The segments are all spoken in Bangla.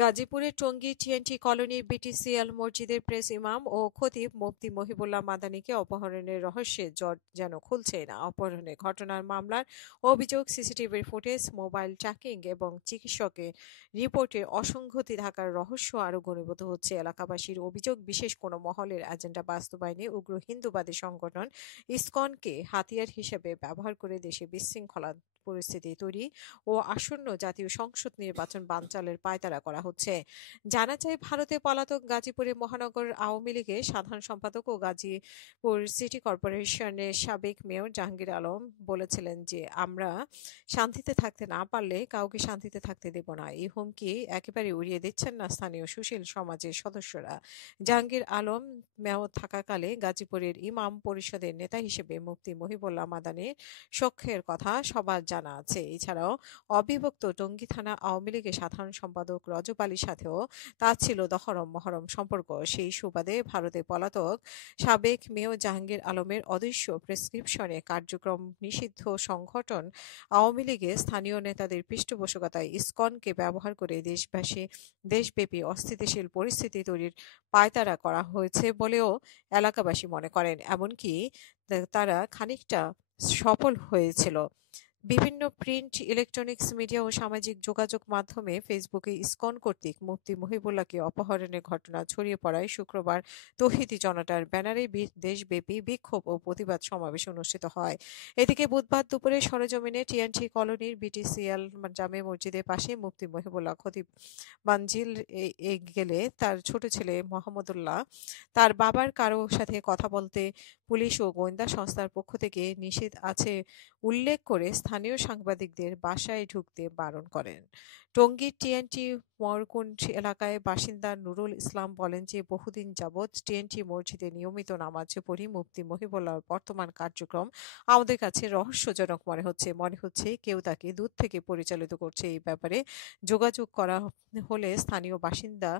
গাজীপুরের টঙ্গী টিএনটি কলোনির বিটিসিএল মসজিদের প্রেস ইমাম ও খতিব মুফতি মহিবুল্লাহ মাদানীকে অপহরণের রহস্যে যেন খুলছেই না। অপহরণের ঘটনার মামলার অভিযোগ, সিসিটিভির ফুটেজ, মোবাইল ট্র্যাকিং এবং চিকিৎসকের রিপোর্টে অসঙ্গতি থাকার রহস্য আরও ঘনীভূত হচ্ছে। এলাকাবাসীর অভিযোগ, বিশেষ কোনো মহলের এজেন্ডা বাস্তবায়নে উগ্র হিন্দুবাদী সংগঠন ইসকনকে হাতিয়ার হিসেবে ব্যবহার করে দেশে বিশৃঙ্খলা পরিস্থিতি তৈরি ও আসন্ন জাতীয় সংসদ নির্বাচন বানচালের পায়তারা করা হচ্ছে। জানা যায়, ভারতে পলাতক গাজীপুরে মহানগর আওয়ামী লীগের সাধারণ সম্পাদক ও গাজীপুর সিটি কর্পোরেশনের সাবেক মেয়র জাহাঙ্গীর আলম বলেছিলেন যে, আমরা শান্তিতে থাকতে না পারলে কাউকে শান্তিতে থাকতে দেব না। এই হুমকি একেবারে উড়িয়ে দিচ্ছেন না স্থানীয় সুশীল সমাজের সদস্যরা। জাহাঙ্গীর আলম মেয়র থাকাকালে গাজীপুরের ইমাম পরিষদের নেতা হিসেবে মুফতি মহিবুল্লাহ মাদানীর সখ্যের কথা সবার জানা আছে। এছাড়াও অবিভক্ত টঙ্গী থানা আওয়ামী লীগের সাধারণ সম্পাদক রজব আলীর সাথেও তার ছিল দহরম মহরম সম্পর্ক। সেই সুবাদে ভারতে পলাতক সাবেক মেয়র জাহাঙ্গীর আলমের অদৃশ্য প্রেসক্রিপশনে কার্যক্রম নিষিদ্ধ সংগঠন আওয়ামী লীগের স্থানীয় নেতাদের পৃষ্ঠপোষকতায় ইসকনকে ব্যবহার করে দেশব্যাপী অস্থিতিশীল পরিস্থিতি তৈরির পায়তারা করা হয়েছে বলেও এলাকাবাসী মনে করেন। এমনকি তারা খানিকটা সফল হয়েছিল। বিভিন্ন প্রিন্ট, ইলেকট্রনিক্স মিডিয়া ও সামাজিক যোগাযোগ মাধ্যমে ফেসবুকে ইসকন কর্তৃক মুফতি মহিবুল্লাহকে অপহরণের ঘটনা ছড়িয়ে পড়ায় শুক্রবার তৌহিদি জনতার ব্যানারে দেশব্যাপী বিক্ষোভ ও প্রতিবাদ সমাবেশ অনুষ্ঠিত হয়। এদিকে বুধবার দুপুরে সরেজমিনে টিএনটি কলোনির বিটিসিএল জামে মসজিদের পাশে মুফতি মহিবুল্লাহ খতিব মানজিল গেলে তার ছোট ছেলে মোহাম্মদুল্লাহ তার বাবার কারো সাথে কথা বলতে পুলিশ ও গোয়েন্দা সংস্থার পক্ষ থেকে নিষেধ আছে উল্লেখ করে স্থানীয় সাংবাদিকদের বাসায় ঢুকতে বারণ করেন। টঙ্গীর টিএনটি মরকুণ্ড এলাকায় বাসিন্দা নুরুল ইসলাম বলেন যে, বহুদিন যাবৎ টিএনটি মসজিদে নিয়মিত নামাজ পড়ি। মুফতি মহিবুল্লাহর বর্তমান কার্যক্রম আমাদের কাছে রহস্যজনক মনে হচ্ছে কেউ তাকে দূর থেকে পরিচালিত করছে। এই ব্যাপারে যোগাযোগ করা হলে স্থানীয় বাসিন্দা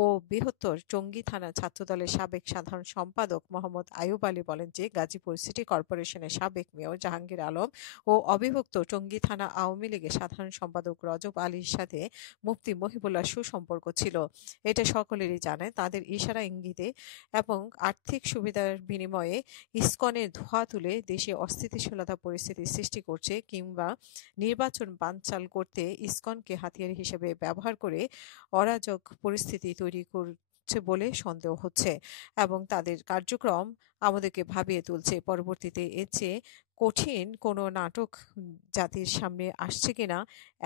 ও বৃহত্তর টঙ্গী থানা ছাত্রদলের সাবেক সাধারণ সম্পাদক মোহাম্মদ আইয়ুব আলী বলেন যে, গাজীপুর সিটি কর্পোরেশনের সাবেক মেয়র জাহাঙ্গীর আলম ও অবিভক্ত টঙ্গী থানা আওয়ামী লীগের সাধারণ সম্পাদক রজব আলীর সাথে মুফতি মহিবুল্লাহর সুসম্পর্ক ছিল। এটা সকলেরই জানে। তাদের ইশারা ইঙ্গিতে এবং আর্থিক সুবিধার বিনিময়ে ইসকনের ধোঁয়া তুলে দেশে অস্থিতিশীলতা পরিস্থিতি সৃষ্টি করছে কিংবা নির্বাচন বানচাল করতে ইসকনকে হাতিয়ার হিসেবে ব্যবহার করে অরাজক পরিস্থিতি তৈরি করছে বলে সন্দেহ হচ্ছে এবং তাদের কার্যক্রম আমাদেরকে ভাবিয়ে তুলছে। পরবর্তীতে এর চেয়ে কঠিন কোনো নাটক জাতির সামনে আসছে কিনা,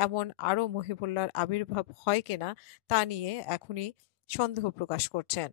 এমন আরও মহিবুল্লাহর আবির্ভাব হয় কিনা তা নিয়ে এখনই সন্দেহ প্রকাশ করছেন।